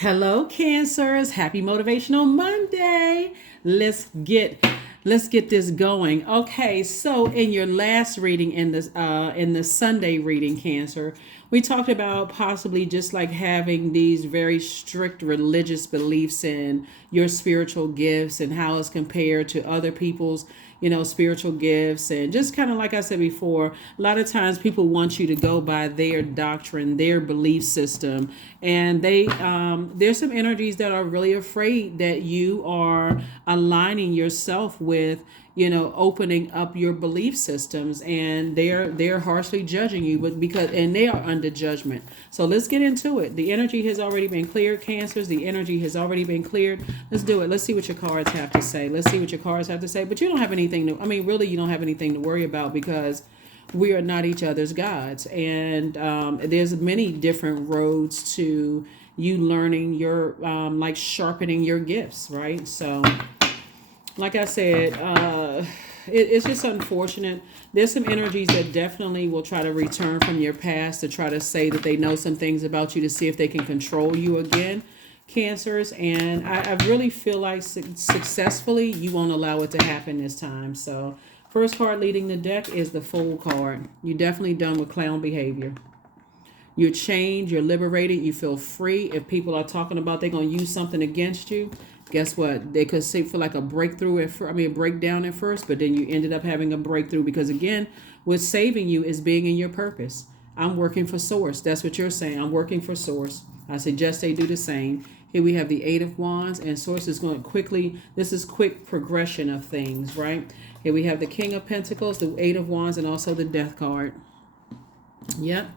Hello, Cancers. Happy Motivational Monday. Let's get this going. Okay, so in your last reading in the Sunday reading, Cancer, we talked about possibly just like having these very strict religious beliefs in your spiritual gifts and how it's compared to other people's spiritual gifts. And just kind of like I said before, a lot of times people want you to go by their doctrine, their belief system, and there's some energies that are really afraid that you are aligning yourself with opening up your belief systems, and they're harshly judging you, but because and they are under judgment. So let's get into it. The energy has already been cleared, Cancers. The energy has already been cleared. Let's do it. Let's see what your cards have to say. Let's see what your cards have to say. But you don't have anything to, really, you don't have anything to worry about, because we are not each other's gods, and there's many different roads to you learning your like sharpening your gifts, right? So like I said, it's just unfortunate. There's some energies that definitely will try to return from your past to try to say that they know some things about you to see if they can control you again, Cancers. And I really feel like successfully you won't allow it to happen this time. So first card leading the deck is the Fool card. You're definitely done with clown behavior. You're changed, you're liberated, you feel free. If people are talking about they're going to use something against you, guess what? They could say for like a breakthrough a breakdown at first, but then you ended up having a breakthrough, because again, what's saving you is being in your purpose. I'm working for source. That's what you're saying. I'm working for source. I suggest they do the same. Here we have the Eight of Wands, and source is going to quickly, this is quick progression of things, right? Here we have the King of Pentacles, the Eight of Wands, and also the Death card. Yep.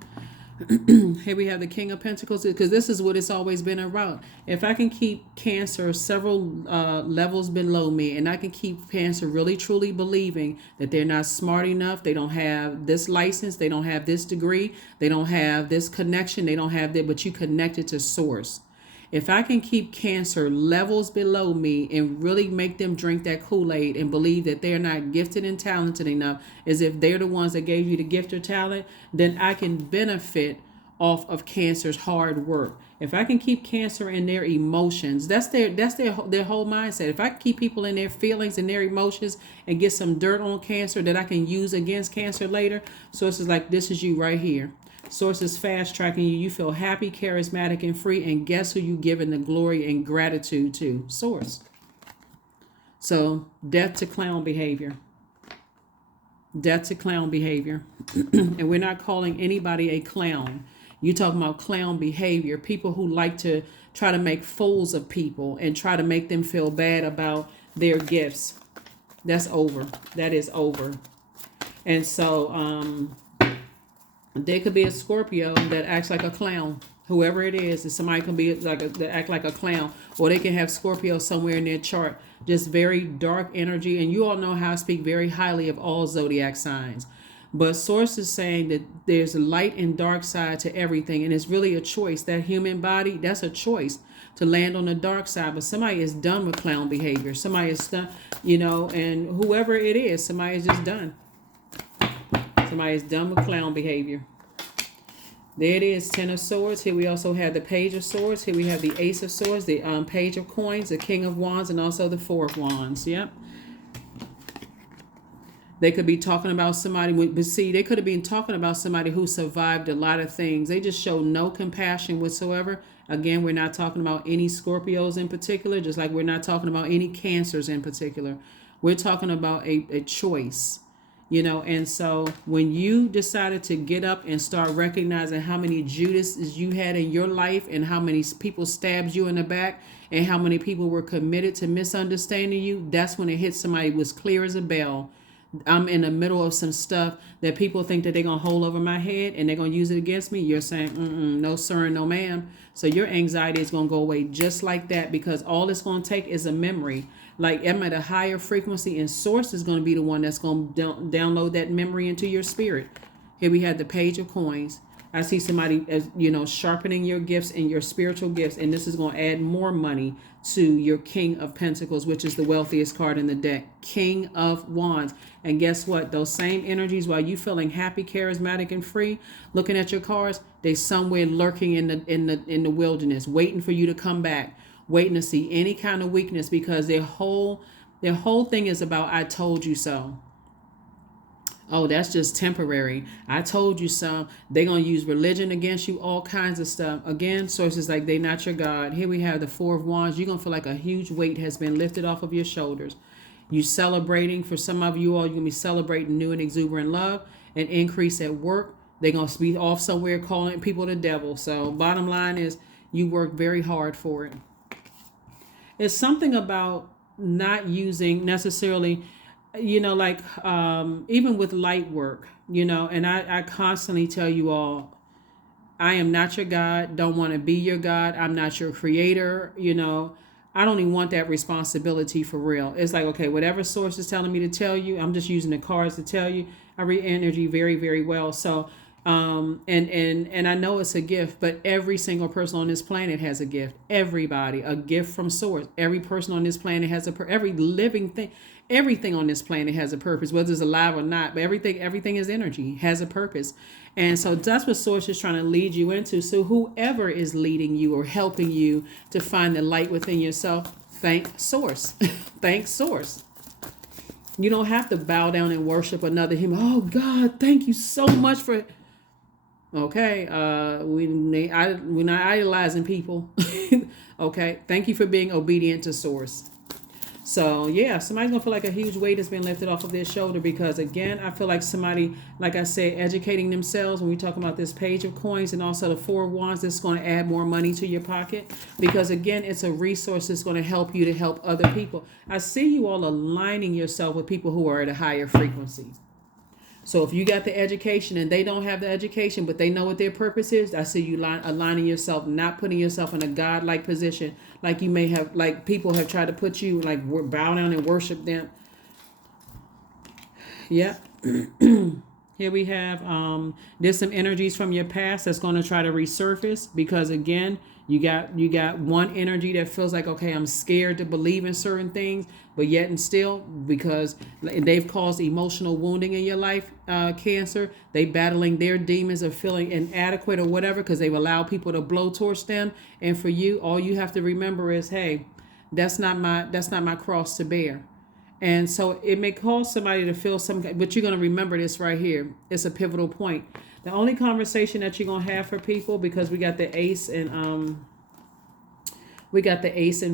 Here we have the King of Pentacles, because this is what it's always been about. If I can keep Cancer several levels below me, and I can keep Cancer really truly believing that they're not smart enough, they don't have this license, they don't have this degree, they don't have this connection, they don't have that, but you connected to source. If I can keep Cancer levels below me and really make them drink that Kool-Aid and believe that they're not gifted and talented enough, as if they're the ones that gave you the gift or talent, then I can benefit off of Cancer's hard work. If I can keep Cancer in their emotions, that's their whole mindset. If I can keep people in their feelings and their emotions and get some dirt on Cancer that I can use against Cancer later, so it's like, this is you right here. Source is fast tracking you. You feel happy, charismatic, and free. And guess who you giving the glory and gratitude to? Source. So death to clown behavior. Death to clown behavior. And we're not calling anybody a clown. You talking about clown behavior. People who like to try to make fools of people and try to make them feel bad about their gifts. That's over. That is over. And so there could be a Scorpio that acts like a clown. Whoever it is, somebody can be that act like a clown, or they can have Scorpio somewhere in their chart. Just very dark energy, and you all know how I speak very highly of all zodiac signs. But source is saying that there's a light and dark side to everything, and it's really a choice. That human body, that's a choice to land on the dark side. But somebody is done with clown behavior. Somebody is done, and whoever it is, somebody is just done. Somebody is done with clown behavior. There it is, Ten of Swords. Here we also have the Page of Swords. Here we have the Ace of Swords, the Page of Coins, the King of Wands, and also the Four of Wands. Yep. They could be talking about somebody, but see, they could have been talking about somebody who survived a lot of things. They just show no compassion whatsoever. Again, we're not talking about any Scorpios in particular, just like we're not talking about any Cancers in particular. We're talking about a choice. And so when you decided to get up and start recognizing how many Judases you had in your life, and how many people stabbed you in the back, and how many people were committed to misunderstanding you, that's when it hit somebody was clear as a bell. I'm in the middle of some stuff that people think that they're going to hold over my head and they're going to use it against me. You're saying, no sir and no ma'am. So your anxiety is going to go away just like that, because all it's going to take is a memory. Like, I'm at a higher frequency, and source is going to be the one that's going to download that memory into your spirit. Here we have the Page of Coins. I see somebody as sharpening your gifts and your spiritual gifts, and this is going to add more money to your King of Pentacles, which is the wealthiest card in the deck. King of Wands. And guess what? Those same energies, while you feeling happy, charismatic, and free, looking at your cards, they somewhere lurking in the wilderness, waiting for you to come back, waiting to see any kind of weakness, because their whole thing is about I told you so. Oh, that's just temporary. I told you so. They're going to use religion against you, all kinds of stuff. Again, sources like they not your God. Here we have the Four of Wands. You're going to feel like a huge weight has been lifted off of your shoulders. You celebrating. For some of you all, you're going to be celebrating new and exuberant love, an increase at work. They're going to be off somewhere calling people the devil. So bottom line is you work very hard for it. It's something about not using necessarily, like even with light work, and I constantly tell you all, I am not your God, don't want to be your God, I'm not your creator, I don't even want that responsibility for real. It's like, okay, whatever source is telling me to tell you, I'm just using the cards to tell you. I read energy very, very well. So and I know it's a gift, but every single person on this planet has a gift. Everybody, a gift from source. Every person on this planet has every living thing, everything on this planet has a purpose, whether it's alive or not. But everything is energy, has a purpose. And so that's what source is trying to lead you into. So whoever is leading you or helping you to find the light within yourself, thank source. Thank source. You don't have to bow down and worship another human. Oh God, thank you so much for. Okay, we're not idolizing people. Okay, thank you for being obedient to source. So yeah, somebody's gonna feel like a huge weight has been lifted off of their shoulder, because again, I feel like somebody, like I said, educating themselves when we talk about this Page of Coins and also the Four of Wands, that's going to add more money to your pocket, because again, it's a resource that's going to help you to help other people. I see you all aligning yourself with people who are at a higher frequency. So if you got the education and they don't have the education, but they know what their purpose is, I see you aligning yourself, not putting yourself in a God-like position, like you may have, like people have tried to put you, like bow down and worship them. Yeah. Here we have, there's some energies from your past that's going to try to resurface, because again, you got one energy that feels like, okay, I'm scared to believe in certain things, but yet and still, because they've caused emotional wounding in your life, Cancer, they battling their demons of feeling inadequate or whatever, because they've allowed people to blowtorch them. And for you, all you have to remember is, hey, that's not my cross to bear. And so it may cause somebody to feel but you're going to remember this right here. It's a pivotal point. The only conversation that you're going to have for people, because we got the ace and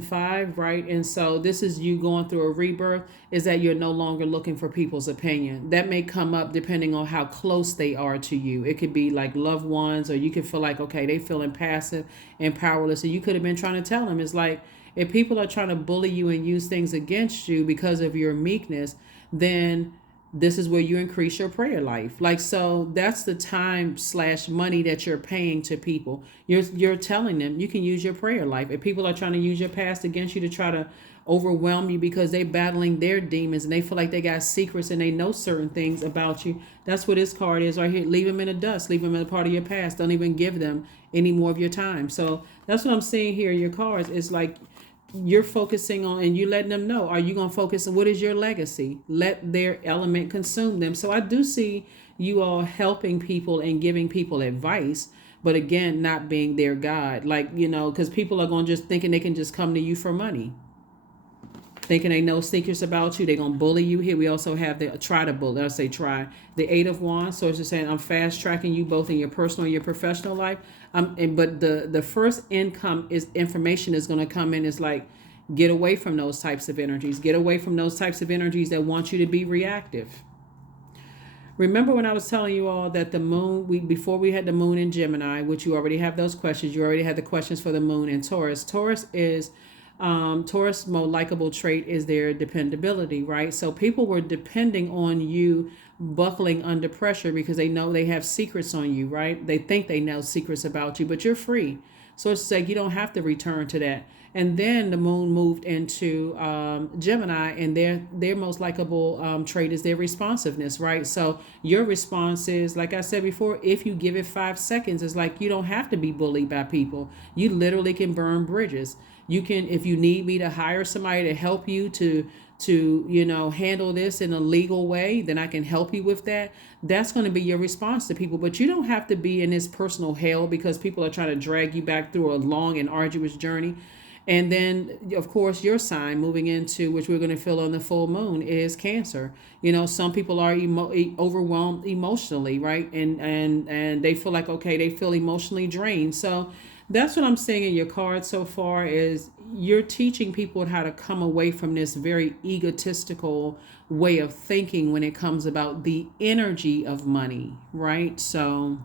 five, right? And so this is you going through a rebirth, is that you're no longer looking for people's opinion. That may come up depending on how close they are to you. It could be like loved ones, or you could feel like, okay, they feeling passive and powerless. And you could have been trying to tell them, it's like, if people are trying to bully you and use things against you because of your meekness, then this is where you increase your prayer life. Like, so that's the time/money that you're paying to people. You're telling them you can use your prayer life. If people are trying to use your past against you to try to overwhelm you because they're battling their demons and they feel like they got secrets and they know certain things about you, that's what this card is right here. Leave them in the dust. Leave them in a part of your past. Don't even give them any more of your time. So that's what I'm seeing here. Your cards is like, you're focusing on, and you letting them know, are you going to focus on what is your legacy? Let their element consume them. So I do see you all helping people and giving people advice, but again, not being their God. Like, because people are going to just thinking they can just come to you for money, thinking they know secrets about you. They're going to bully you. Here we also have the the Eight of Wands. So it's just saying, I'm fast tracking you both in your personal and your professional life. But the first information is going to come in is like, get away from those types of energies. Get away from those types of energies that want you to be reactive. Remember when I was telling you all that the moon, before we had the moon in Gemini, which you already have those questions. You already had the questions for the moon in Taurus. Taurus most likable trait is their dependability, right? So people were depending on you buckling under pressure because they know they have secrets on you, right? They think they know secrets about you, but you're free. So it's like you don't have to return to that. And then the moon moved into Gemini, and their most likable trait is their responsiveness, right? So your response is, like I said before, if you give it 5 seconds, it's like you don't have to be bullied by people. You literally can burn bridges. You can, if you need me to hire somebody to help you to handle this in a legal way, then I can help you with that. That's going to be your response to people. But you don't have to be in this personal hell because people are trying to drag you back through a long and arduous journey. And then, of course, your sign moving into, which we're going to feel on the full moon, is Cancer. Some people are overwhelmed emotionally, right? And they feel like, okay, they feel emotionally drained. So that's what I'm seeing in your card so far is you're teaching people how to come away from this very egotistical way of thinking when it comes about the energy of money, right? So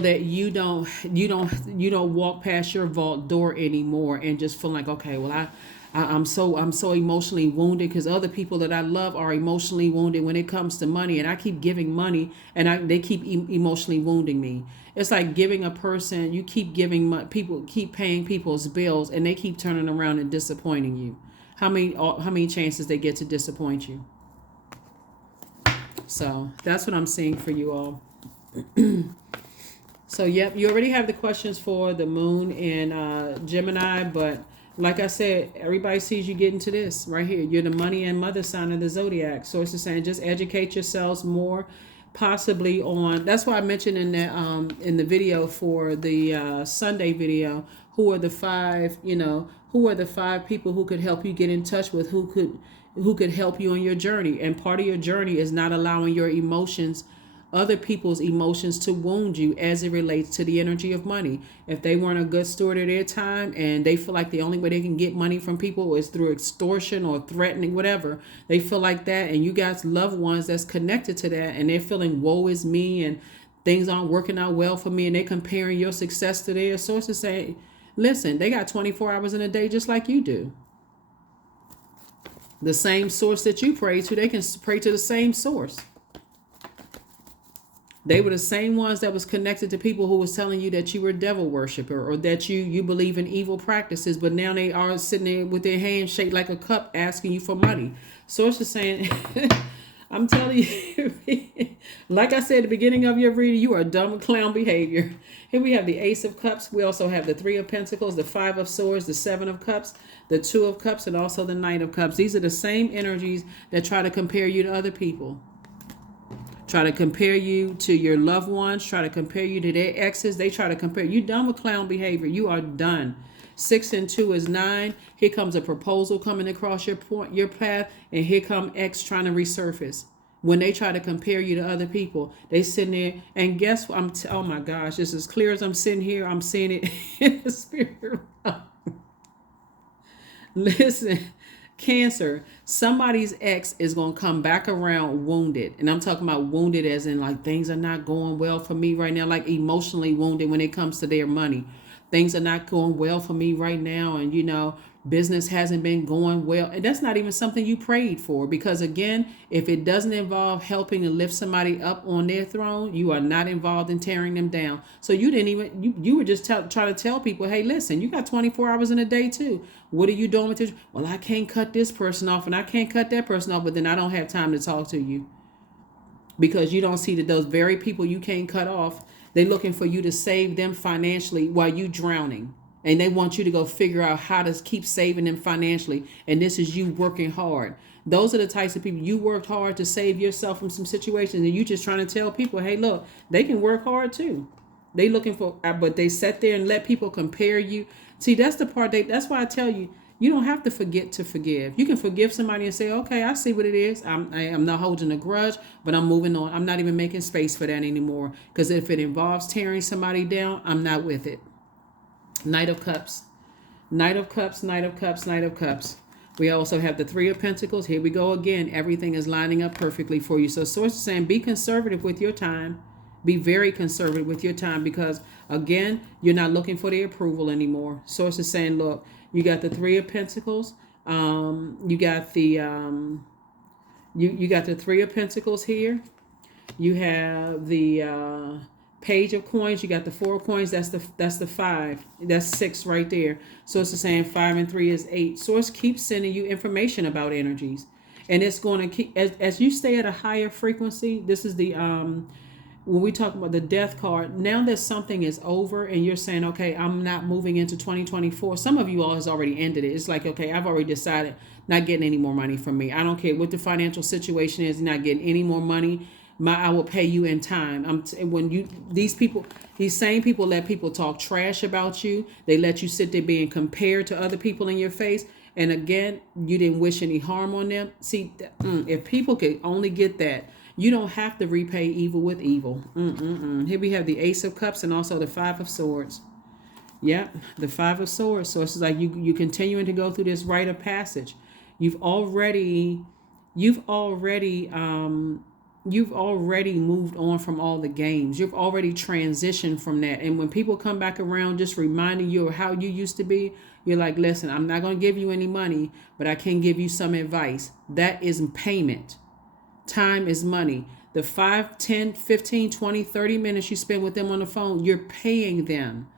that you don't walk past your vault door anymore and just feel like, okay, well, I'm so emotionally wounded because other people that I love are emotionally wounded when it comes to money, and I keep giving money and they keep emotionally wounding me. It's like giving a person, you keep giving people, keep paying people's bills, and they keep turning around and disappointing you. How many chances they get to disappoint you? So that's what I'm seeing for you all. So, yep, you already have the questions for the moon and Gemini, but like I said, everybody sees you getting to this right here. You're the money and mother sign of the Zodiac. So it's just saying, just educate yourselves more, possibly on. That's why I mentioned in the video for the Sunday video, who are the five people who could help you get in touch with, who could help you on your journey. And part of your journey is not allowing your emotions, other people's emotions, to wound you as it relates to the energy of money. If they weren't a good steward of their time and they feel like the only way they can get money from people is through extortion or threatening, whatever, they feel like that, and you got loved ones that's connected to that, and they're feeling woe is me and things aren't working out well for me, and they're comparing your success to theirs. Sources say, listen, they got 24 hours in a day just like you do. The same source that you pray to, they can pray to the same source. They were the same ones that was connected to people who was telling you that you were a devil worshiper or that you believe in evil practices, but now they are sitting there with their hands shaped like a cup asking you for money. Sources saying, I'm telling you, like I said at the beginning of your reading, you are dumb clown behavior. Here we have the Ace of Cups. We also have the Three of Pentacles, the Five of Swords, the Seven of Cups, the Two of Cups, and also the Knight of Cups. These are the same energies that try to compare you to other people. Try to compare you to your loved ones. Try to compare you to their exes. They try to compare. You done with clown behavior. You are done. 6 and 2 is 9. Here comes a proposal coming across your path, and here come X trying to resurface. When they try to compare you to other people, they sitting there, and guess what? Oh my gosh, it's as clear as I'm sitting here. I'm seeing it in the spirit realm. Listen. Cancer, somebody's ex is going to come back around wounded. And I'm talking about wounded as in like things are not going well for me right now, like emotionally wounded when it comes to their money. Things are not going well for me right now. And, business hasn't been going well. And that's not even something you prayed for. Because, again, if it doesn't involve helping to lift somebody up on their throne, you are not involved in tearing them down. So you didn't even, you were just trying to tell people, hey, listen, you got 24 hours in a day, too. What are you doing with this? Well, I can't cut this person off and I can't cut that person off, but then I don't have time to talk to you. Because you don't see that those very people you can't cut off, they're looking for you to save them financially while you drowning. And they want you to go figure out how to keep saving them financially. And this is you working hard. Those are the types of people, you worked hard to save yourself from some situations. And you just trying to tell people, hey, look, they can work hard too. They looking for, but they sat there and let people compare you. See, that's the part, that's why I tell you, you don't have to forget to forgive. You can forgive somebody and say, okay, I see what it is. I'm not holding a grudge, but I'm moving on. I'm not even making space for that anymore. Because if it involves tearing somebody down, I'm not with it. Knight of Cups. Knight of Cups, Knight of Cups, Knight of Cups. We also have the Three of Pentacles. Here we go again. Everything is lining up perfectly for you. So Source is saying be conservative with your time. Be very conservative with your time because, again, you're not looking for the approval anymore. Source is saying, look, you got the Three of Pentacles. You got the you got the Three of Pentacles here. You have the Page of coins, you got the 4 coins. That's the 5. That's 6 right there. So it's the same. 5 and 3 is 8. Source keeps sending you information about energies, and it's going to keep as you stay at a higher frequency. This is the when we talk about the death card. Now that something is over, and you're saying, okay, I'm not moving into 2024. Some of you all has already ended it. It's like, okay, I've already decided not getting any more money from me. I don't care what the financial situation is. Not getting any more money. I will pay you in time. When you these same people let people talk trash about you. They let you sit there being compared to other people in your face. And again, you didn't wish any harm on them. See, if people could only get that, you don't have to repay evil with evil. Here we have the Ace of Cups and also the 5 of Swords. Yeah, the 5 of Swords. So it's like you continuing to go through this rite of passage. You've already moved on from all the games. You've already transitioned from that. And when people come back around just reminding you of how you used to be, you're like, listen, I'm not going to give you any money, but I can give you some advice. That is payment. Time is money. The 5, 10, 15, 20, 30 minutes you spend with them on the phone, you're paying them.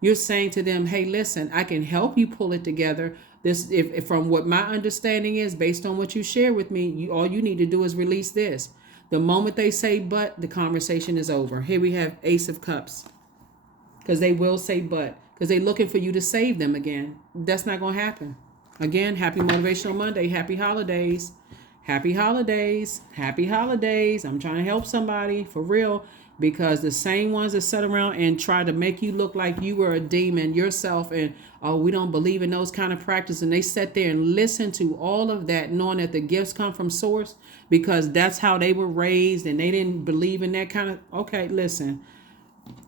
You're saying to them, hey, listen, I can help you pull it together. This, if from what my understanding is, based on what you share with me, all you need to do is release this. The moment they say but, the conversation is over. Here we have Ace of Cups. Because they will say but. Because they're looking for you to save them again. That's not going to happen. Again, happy Motivational Monday. Happy holidays. Happy holidays. Happy holidays. I'm trying to help somebody for real. Because the same ones that sit around and try to make you look like you were a demon yourself and, oh, we don't believe in those kind of practices. And they sat there and listened to all of that, knowing that the gifts come from source because that's how they were raised and they didn't believe in that kind of. Okay, listen,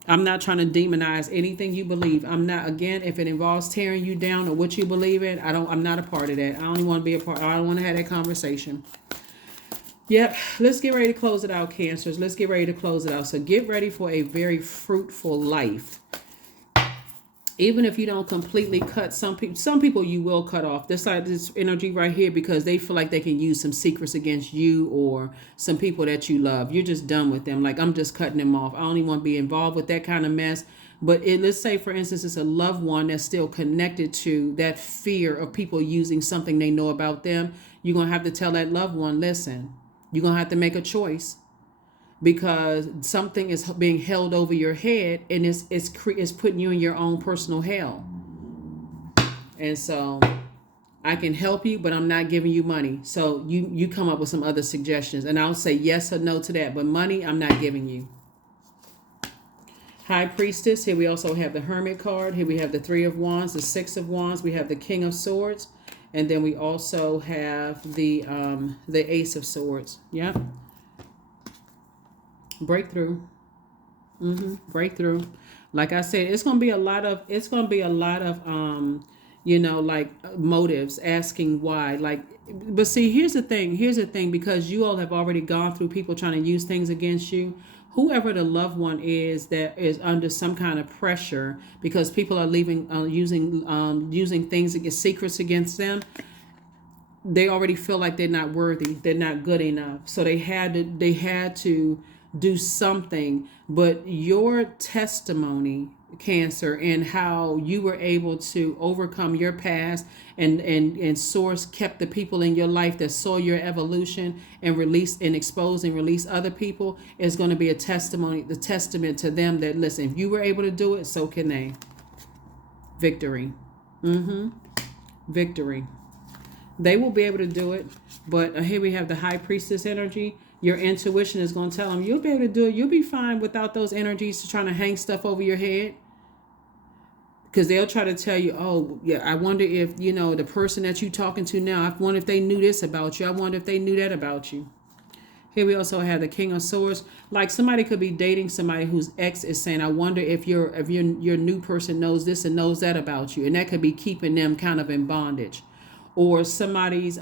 I'm not trying to demonize anything you believe. I'm not, again, if it involves tearing you down or what you believe in, I'm not a part of that. I don't want to be a part. I don't want to have that conversation. Yep, let's get ready to close it out, Cancers. Let's get ready to close it out. So get ready for a very fruitful life. Even if you don't completely cut some people you will cut off. This like this energy right here because they feel like they can use some secrets against you or some people that you love. You're just done with them. Like, I'm just cutting them off. I don't even want to be involved with that kind of mess. But let's say, for instance, it's a loved one that's still connected to that fear of people using something they know about them. You're going to have to tell that loved one, listen, you're going to have to make a choice because something is being held over your head and it's putting you in your own personal hell. And so I can help you, but I'm not giving you money. So you come up with some other suggestions and I'll say yes or no to that. But money, I'm not giving you. High Priestess. Here we also have the Hermit card. Here we have the 3 of Wands, the 6 of Wands. We have the King of Swords. And then we also have the Ace of Swords. Yep. Breakthrough. Breakthrough. Like I said, it's gonna be a lot of motives, asking why. Like, but see, here's the thing, because you all have already gone through people trying to use things against you. Whoever the loved one is that is under some kind of pressure because people are using things against secrets against them, they already feel like they're not worthy, they're not good enough. So they had to do something. But your testimony, Cancer, and how you were able to overcome your past and source kept the people in your life that saw your evolution and release and expose and release other people is going to be a testimony, the testament to them that, listen, if you were able to do it, so can they. Victory. Victory. They will be able to do it. But here we have the High Priestess energy. Your intuition is going to tell them you'll be able to do it. You'll be fine without those energies trying to hang stuff over your head. Because they'll try to tell you, oh, yeah, I wonder if, the person that you're talking to now, I wonder if they knew this about you. I wonder if they knew that about you. Here we also have the King of Swords. Like somebody could be dating somebody whose ex is saying, I wonder if your new person knows this and knows that about you. And that could be keeping them kind of in bondage. Or somebody's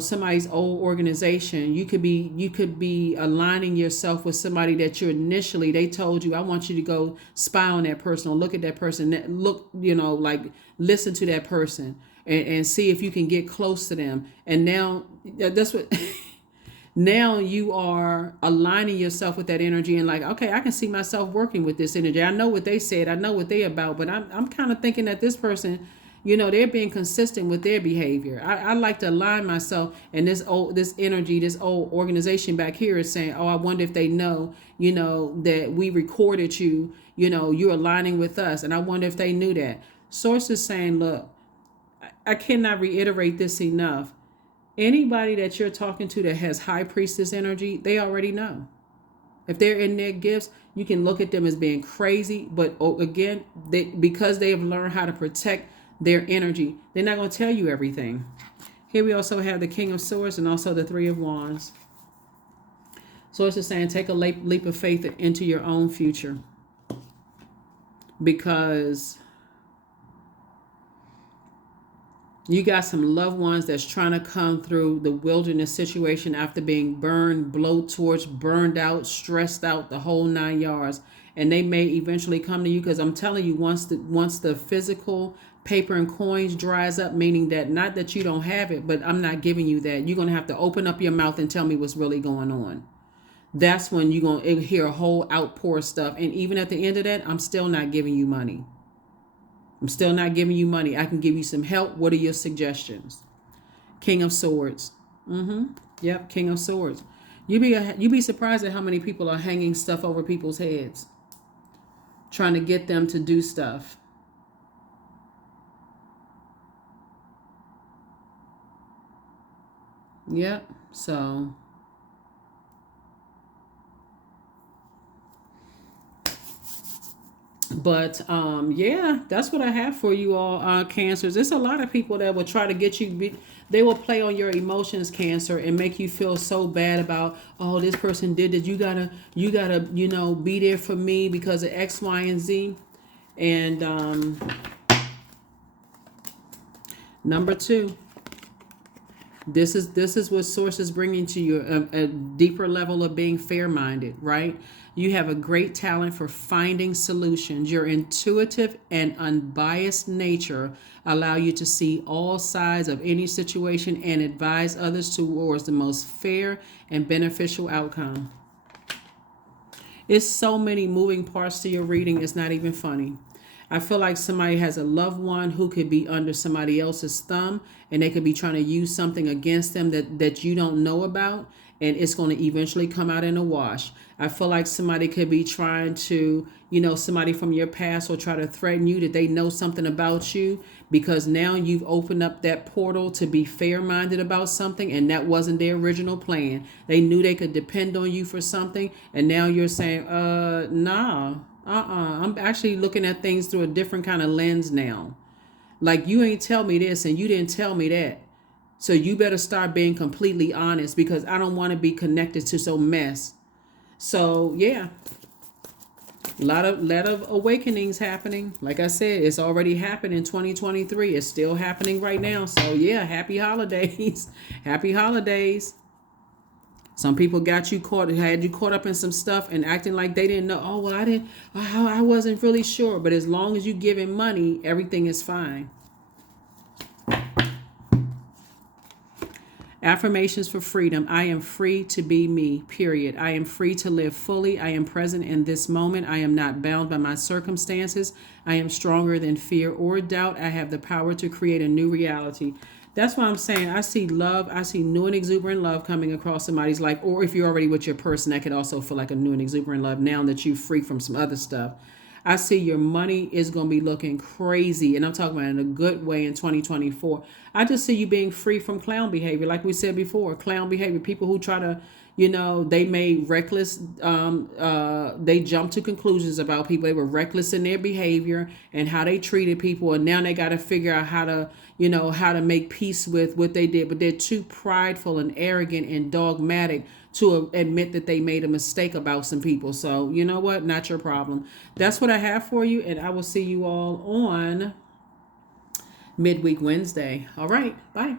somebody's old organization. You could be aligning yourself with somebody that they told you, I want you to go spy on that person or look at that person, listen to that person and see if you can get close to them. And now that's what Now you are aligning yourself with that energy and like, okay, I can see myself working with this energy. I know what they said, I know what they about, but I'm kind of thinking that this person, they're being consistent with their behavior. I like to align myself, and this energy, this old organization back here is saying, oh, I wonder if they know, that we recorded you, you're aligning with us, and I wonder if they knew that. Source is saying, look, I cannot reiterate this enough. Anybody that you're talking to that has high priestess energy, they already know. If they're in their gifts, you can look at them as being crazy, but again, because they have learned how to protect their energy, they're not going to tell you everything. Here we also have the King of Swords and also the Three of Wands. Source is saying, take a leap of faith into your own future, because you got some loved ones that's trying to come through the wilderness situation after being burned, blowtorched, burned out, stressed out, the whole 9 yards. And they may eventually come to you, because I'm telling you, once the physical paper and coins dries up, meaning that not that you don't have it, but I'm not giving you that. You're going to have to open up your mouth and tell me what's really going on. That's when you're going to hear a whole outpour of stuff. And even at the end of that, I'm still not giving you money. I'm still not giving you money. I can give you some help. What are your suggestions? King of Swords. Yep, King of Swords. You be surprised at how many people are hanging stuff over people's heads, trying to get them to do stuff. Yep. So but yeah, that's what I have for you all, Cancers. There's a lot of people that will try to get you, they will play on your emotions, Cancer, and make you feel so bad about, oh, this person did it, you gotta be there for me because of X, Y, and Z. And number 2, this is what Source is bringing to you, a deeper level of being fair-minded, right? You have a great talent for finding solutions. Your intuitive and unbiased nature allow you to see all sides of any situation and advise others towards the most fair and beneficial outcome. It's so many moving parts to your reading, it's not even funny. I feel like somebody has a loved one who could be under somebody else's thumb, and they could be trying to use something against them that you don't know about, and it's going to eventually come out in a wash. I feel like somebody could be trying to, somebody from your past will try to threaten you that they know something about you, because now you've opened up that portal to be fair-minded about something, and that wasn't their original plan. They knew they could depend on you for something, and now you're saying, nah. I'm actually looking at things through a different kind of lens now. Like, you ain't tell me this and you didn't tell me that. So you better start being completely honest, because I don't want to be connected to some mess. So yeah, a lot of awakenings happening. Like I said, it's already happened in 2023. It's still happening right now. So yeah, happy holidays. Happy holidays. Some people had you caught up in some stuff and acting like they didn't know. Oh, well, I wasn't really sure. But as long as you giving money, everything is fine. Affirmations for freedom. I am free to be me, period. I am free to live fully. I am present in this moment. I am not bound by my circumstances. I am stronger than fear or doubt. I have the power to create a new reality. That's why I'm saying I see love. I see new and exuberant love coming across somebody's life. Or if you're already with your person, that could also feel like a new and exuberant love now that you're free from some other stuff. I see your money is going to be looking crazy. And I'm talking about in a good way in 2024. I just see you being free from clown behavior. Like we said before, clown behavior. People who try to, they made reckless, they jumped to conclusions about people. They were reckless in their behavior and how they treated people. And now they got to figure out how to make peace with what they did. But they're too prideful and arrogant and dogmatic to admit that they made a mistake about some people. So you know what? Not your problem. That's what I have for you. And I will see you all on Midweek Wednesday. All right. Bye.